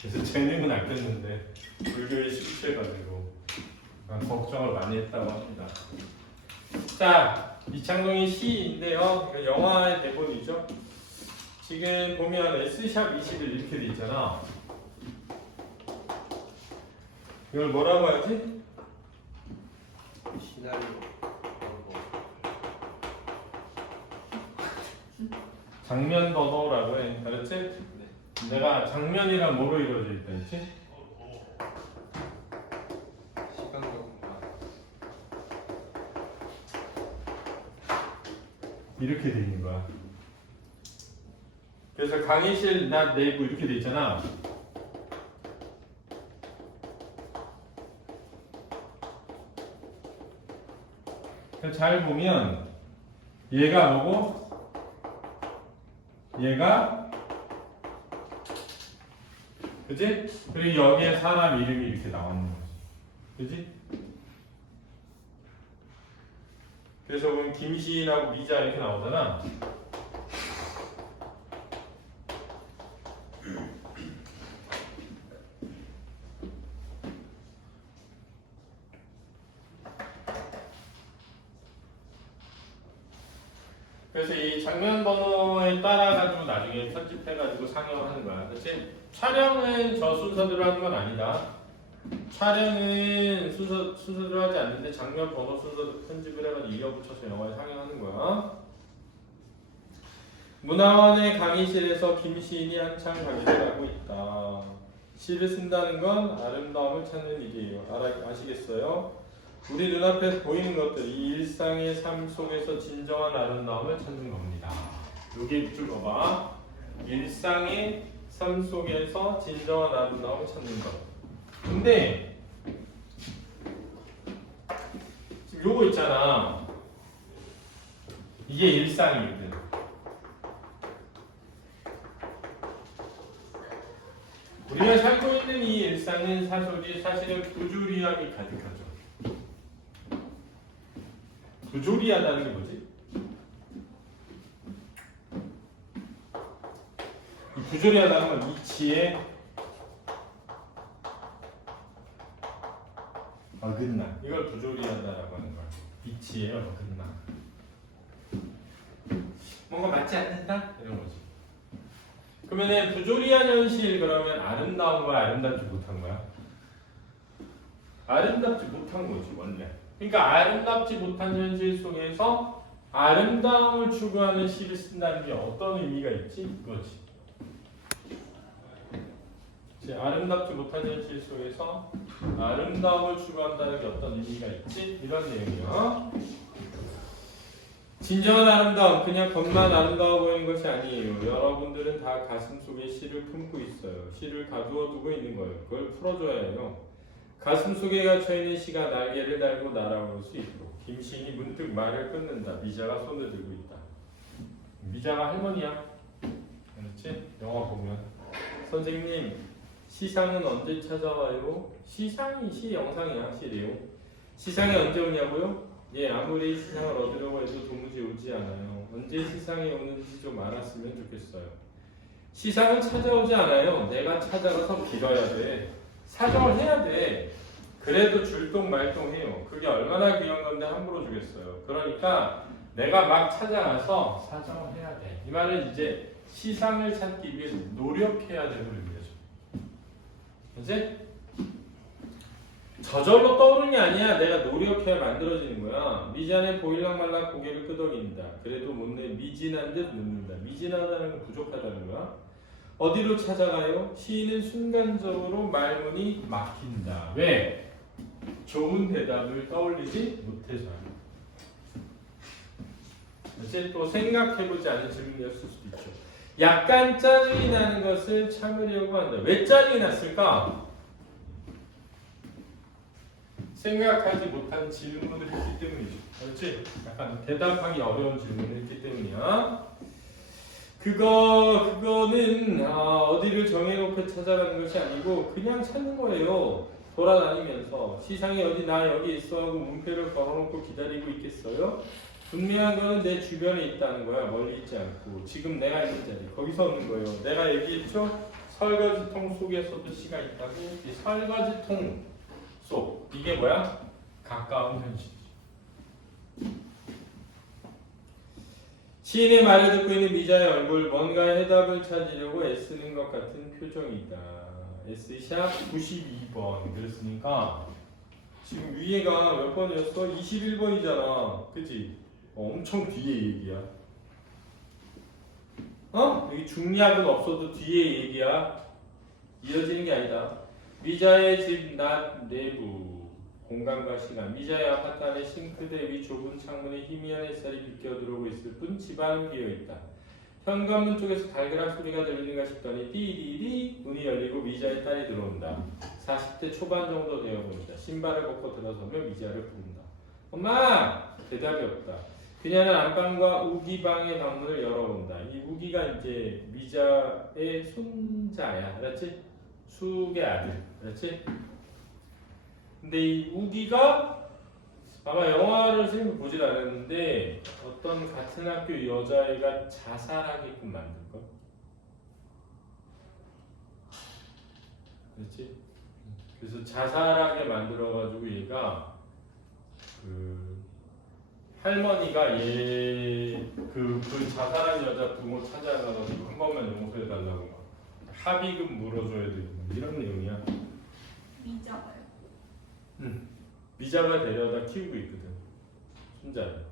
그래서 재능은 아꼈는데 불교에 실패해가지고 걱정을 많이 했다고 합니다. 자, 이창동의 시인데요. 영화의 대본이죠. 지금 보면 S샵 21 이렇게 돼 있잖아. 이걸 뭐라고 하지? 시나리오 장면 번호라고 해. 알았지? 네. 내가 장면이란 뭐로 이루어져 있다 했지? 시간과 공간 이렇게 돼 있는 거야. 그래서 강의실 낮 내부 이렇게 돼 있잖아. 잘 보면 얘가 뭐고? 얘가 그지? 그리고 여기에 사람 이름이 이렇게 나오는 거지. 그지? 그래서 보면 김시인하고 미자 이렇게 나오잖아. 그래서 이 장면 번호에 따라가지고 나중에 편집해가지고 상영하는 거야. 그렇지? 촬영은 저 순서대로 하는 건 아니다. 촬영은 순서대로 하지 않는데 장면 번호 순서도 편집을 해가지고 이어붙여서 영화에 상영하는 거야. 문화원의 강의실에서 김시인이 한창 강의를 하고 있다. 시를 쓴다는 건 아름다움을 찾는 일이에요. 아시겠어요? 우리 눈앞에 보이는 것들, 이 일상의 삶 속에서 진정한 아름다움을 찾는 겁니다. 여기 쭉 봐봐. 일상의 삶 속에서 진정한 아름다움을 찾는 것. 근데 지금 요거 있잖아. 이게 일상이거든. 우리가 살고 있는 이 일상은 사실은 부조리함이 가득하죠. 부조리하다는 게 뭐지? 이 부조리하다는 건 이치에 어긋나. 이걸 부조리하다라고 하는 거야. 이치에 어긋나. 뭔가 맞지 않는다? 이런 거지. 그러면 부조리한 현실 그러면 아름다운 거야, 아름답지 못한 거야? 아름답지 못한 거지 원래. 그러니까 아름답지 못한 현실 속에서 아름다움을 추구하는 시를 쓴다는 게 어떤 의미가 있지? 이거지. 아름답지 못한 현실 속에서 아름다움을 추구한다는 게 어떤 의미가 있지? 이런 내용이요. 진정한 아름다움, 그냥 겉만 아름다워 보이는 것이 아니에요. 여러분들은 다 가슴 속에 시를 품고 있어요. 시를 가두어 두고 있는 거예요. 그걸 풀어줘야 해요. 가슴 속에 갇혀있는 시가 날개를 달고 날아올 수 있도록. 김시인이 문득 말을 끊는다. 미자가 손을 들고 있다. 미자가 할머니야. 그렇지? 영화 보면 선생님 시상은 언제 찾아와요? 시상이 시 영상이야. 시래요. 시상이 언제 오냐고요? 예, 아무리 시상을 얻으려고 해도 도무지 오지 않아요. 언제 시상이 오는지 좀 알았으면 좋겠어요. 시상은 찾아오지 않아요. 내가 찾아가서 빌어야 돼. 사정을 해야 돼. 그래도 줄똥말똥해요. 그게 얼마나 귀한 건데 함부로 주겠어요. 그러니까 내가 막 찾아가서 사정을 해야 돼. 이 말은 이제 시상을 찾기 위해 노력해야 되는 의미죠. 그치? 저절로 떠오르는 게 아니야. 내가 노력해야 만들어지는 거야. 미진해 보일락말락 고개를 끄덕인다. 그래도 못내 미진한 듯 묻는다. 미진하다는 건 부족하다는 거야. 어디로 찾아가요? 시인은 순간적으로 말문이 막힌다. 왜? 좋은 대답을 떠올리지 못해서요. 이제 또 생각해보지 않은 질문이었을 수도 있죠. 약간 짜증이 나는 것을 참으려고 한다. 왜 짜증이 났을까? 생각하지 못한 질문을 했기 때문이죠. 그렇지? 약간 대답하기 어려운 질문을 했기 때문이야. 그거는 어디를 정해놓고 찾아가는 것이 아니고 그냥 찾는 거예요. 돌아다니면서 시상이 어디 나 여기 있어 하고 문패를 걸어놓고 기다리고 있겠어요? 분명한 거는 내 주변에 있다는 거야. 멀리 있지 않고 지금 내가 있는 자리 거기서 오는 거예요. 내가 얘기했죠? 설거지통 속에서도 시가 있다고. 이 설거지통 속 이게 뭐야? 가까운 현실. 시인의 말을 듣고 있는 미자의 얼굴, 뭔가 해답을 찾으려고 애쓰는 것 같은 표정이다. S샵 92번. 그랬으니까 지금 위에가 몇 번이었어? 21번이잖아. 그치? 엄청 뒤에 얘기야. 여기 중략은 없어도 뒤에 얘기야. 이어지는 게 아니다. 미자의 집 낮 내부 공간과 시간. 미자의 아파트 안에 싱크대 위 좁은 창문에 희미한 햇살이 비껴 들어오고 있을 뿐 집안은 비어 있다. 현관문 쪽에서 달그락 소리가 들리는가 싶더니 띠리리 문이 열리고 미자의 딸이 들어온다. 40대 초반 정도 되어 보인다. 신발을 벗고 들어서며 미자를 부른다. 엄마! 대답이 없다. 그녀는 안방과 우기방의 방문을 열어본다. 이 우기가 이제 미자의 손자야. 알았지? 숙의 아들. 알았지? 근데 이 우기가 아마 영화를 선생님이 보질 않았는데 어떤 같은 학교 여자애가 자살하게끔 만든걸? 그렇지? 그래서 자살하게 만들어가지고 얘가 그 할머니가 그 자살한 여자 부모 찾아가가지고 한 번만 용서해달라고 막 합의금 물어줘야 되고 이런 내용이야. 미자가요. 미자가 데려다 키우고 있거든. 손자를.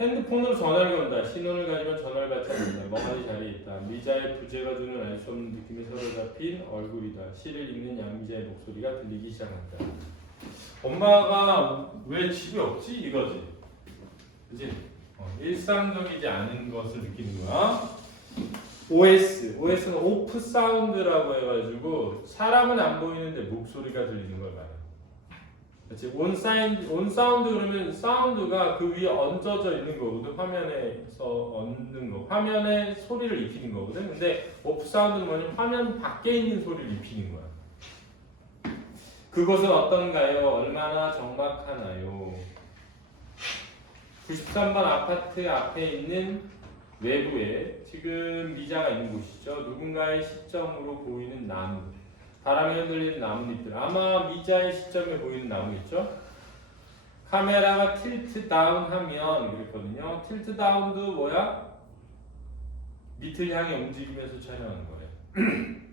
핸드폰으로 전화를 건다. 신호를 가지면 전화를 받지 않는다. 멍하니 자리에 있다. 미자의 부재가 주는 알 수 없는 느낌이 서로 잡힌 얼굴이다. 시를 읽는 양미자의 목소리가 들리기 시작한다. 엄마가 왜 집에 없지? 이거지. 그치? 일상적이지 않은 것을 느끼는 거야. OS는 오프 사운드라고 해가지고 사람은 안 보이는데 목소리가 들리는 걸 말해. 그렇지? 온 사운드 그러면 사운드가 그 위에 얹어져 있는 거거든. 화면에서 얹는 거. 화면에 소리를 입히는 거거든. 근데 오프 사운드는 뭐냐면 화면 밖에 있는 소리를 입히는 거야. 그것은 어떤가요? 얼마나 적막하나요? 93번 아파트 앞에 있는 외부에 지금 미자가 있는 곳이죠. 누군가의 시점으로 보이는 나무. 바람에 흔들리는 나뭇잎들. 아마 미자의 시점에 보이는 나무 있죠? 카메라가 틸트 다운 하면 그랬거든요. 틸트 다운도 뭐야? 밑을 향해 움직이면서 촬영하는 거예요.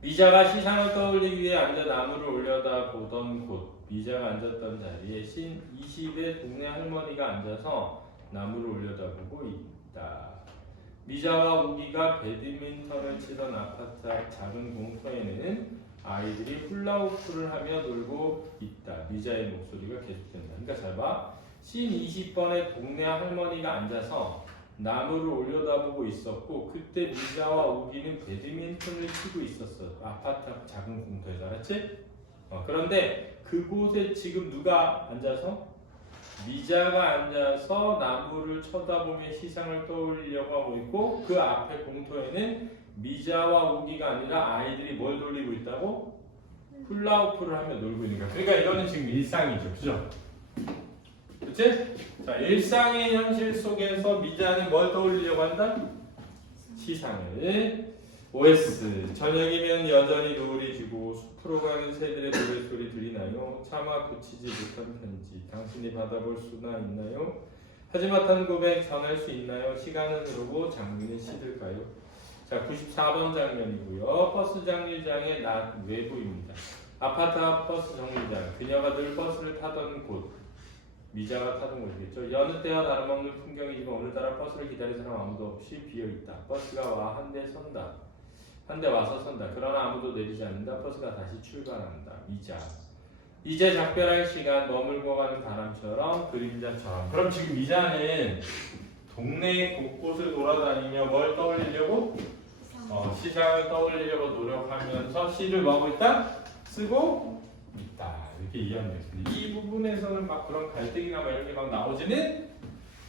미자가 시상을 떠올리기 위해 앉아 나무를 올려다 보던 곳. 미자가 앉았던 자리에 신 20의 동네 할머니가 앉아서 나무를 올려다보고 있다. 미자와 우기가 배드민턴을 치던 아파트 앞 작은 공터에는 아이들이 훌라후프를 하며 놀고 있다. 미자의 목소리가 계속된다. 그러니까 잘 봐. 신 20번의 동네 할머니가 앉아서 나무를 올려다보고 있었고 그때 미자와 우기는 배드민턴을 치고 있었어. 아파트 앞 작은 공터에서. 알았지? 그런데 그곳에 지금 누가 앉아서? 미자가 앉아서 나무를 쳐다보며 시상을 떠올리려고 하고 있고 그 앞에 공터에는 미자와 우기가 아니라 아이들이 뭘 돌리고 있다고? 훌라후프를 하며 놀고 있는 거야. 그러니까 이거는 지금 일상이죠. 그죠? 그치? 자, 일상의 현실 속에서 미자는 뭘 떠올리려고 한다? 시상을. OS. 저녁이면 여전히 노을이 지고 숲으로 가는 새들의 노랫소리 들리나요? 차마 그치지 못한 편지. 당신이 받아볼 수나 있나요? 하지 못한 고백 전할 수 있나요? 시간은 흐르고 장미는 시들까요? 자, 94번 장면이고요. 버스 정류장의 낮 외부입니다. 아파트 앞 버스 정류장. 그녀가 늘 버스를 타던 곳. 미자가 타던 곳이겠죠. 여느 때와 다름없는 풍경이지만 오늘따라 버스를 기다릴 사람 아무도 없이 비어있다. 버스가 와 한 대 선다. 한 대 와서 선다. 그러나 아무도 내리지 않는다. 버스가 다시 출발한다. 미자. 이제 작별할 시간. 머물고 가는 바람처럼 그림자처럼. 그럼 지금 미자는 동네 곳곳을 돌아다니며 뭘 떠올리려고? 시상을 떠올리려고 노력하면서 시를 뭐하고 있다? 쓰고 있다. 이렇게 이해하면 되겠습니다. 이 부분에서는 막 그런 갈등이나 막 이런 게 막 나오지는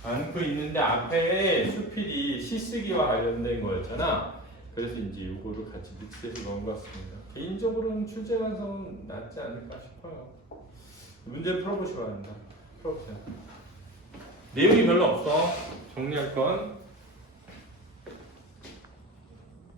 않고 있는데 앞에 수필이 시쓰기와 관련된 거였잖아. 그래서 이제 이거를 같이 믹스해서 넣은 것 같습니다. 개인적으로는 출제 완성은 낫지 않을까 싶어요. 문제 풀어보시기 바랍니다. 풀어보세요. 내용이 별로 없어. 정리할 건